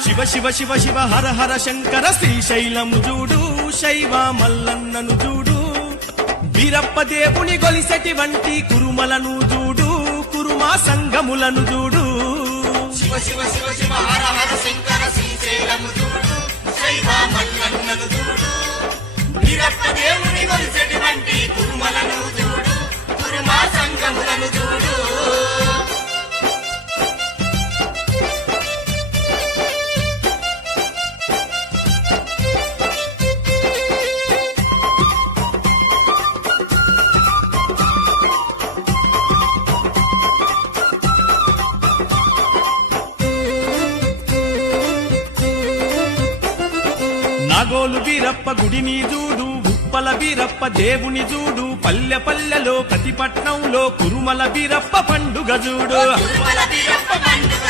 శివ శివ శివ శివ హర హర శంకర శ్రీశైలము చూడు శైవ మల్లన్నను చూడు వీరప్ప దేవుని గొలిసెటి వంటి కురుమలను చూడు కురుమా సంగములను చూడు శివ శివ శివ శివ హర హర శంకర శ్రీశైలము చూడు శైవ మల్లన్నను చూడు వీరప్ప దేవుని గొలిసెటువంటి కురుమలను చూడు కురుమా సంగములను చూడు నాగోలు వీరప్ప గుడిని చూడు ఉప్పల వీరప్ప దేవుని చూడు పల్లె పల్లెలో ప్రతి పట్నంలో కురుమల వీరప్ప పండుగ చూడు కురుమల వీరప్ప పండుగ